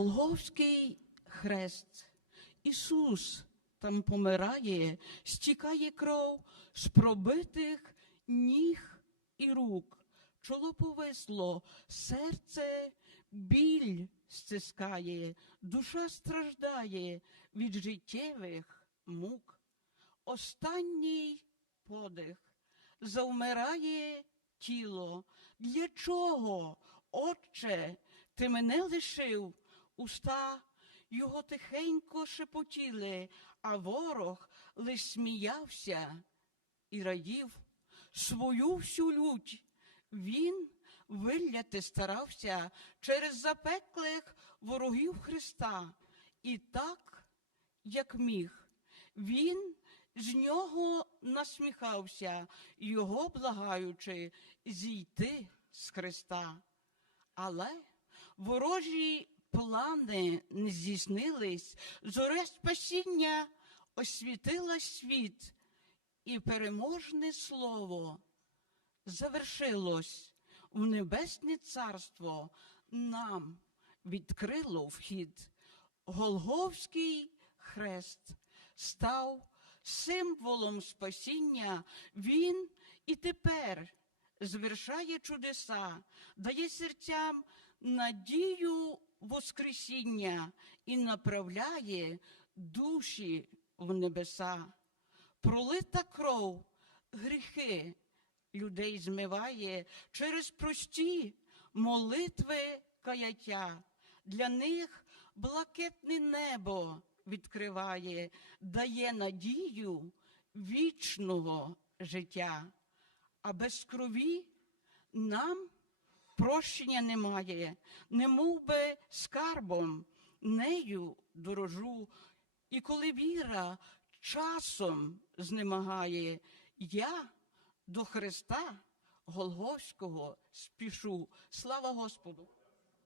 Голговський хрест. Ісус там помирає, стікає кров з пробитих ніг і рук. Чоло повисло, серце біль стискає, душа страждає від життєвих мук. Останній подих завмирає тіло. Для чого, Отче, ти мене лишив? Уста його тихенько шепотіли, а ворог лиш сміявся і радів свою всю лють. Він виляти старався через запеклих ворогів Христа. І так, як міг, він з нього насміхався, його благаючи зійти з Христа. Але ворожі плани не здійснились, зоре спасіння освітила світ, і переможне слово завершилось в небесне царство нам відкрило вхід. Голговський хрест став символом спасіння. Він і тепер звершає чудеса, дає серцям надію Воскресіння і направляє душі в небеса. Пролита кров, гріхи людей змиває через прості молитви каяття. Для них блакитне небо відкриває, дає надію вічного життя. А без крові нам прощення немає, не мов би скарбом, нею дорожу. І коли віра часом знемагає, я до Христа Голговського спішу. Слава Господу!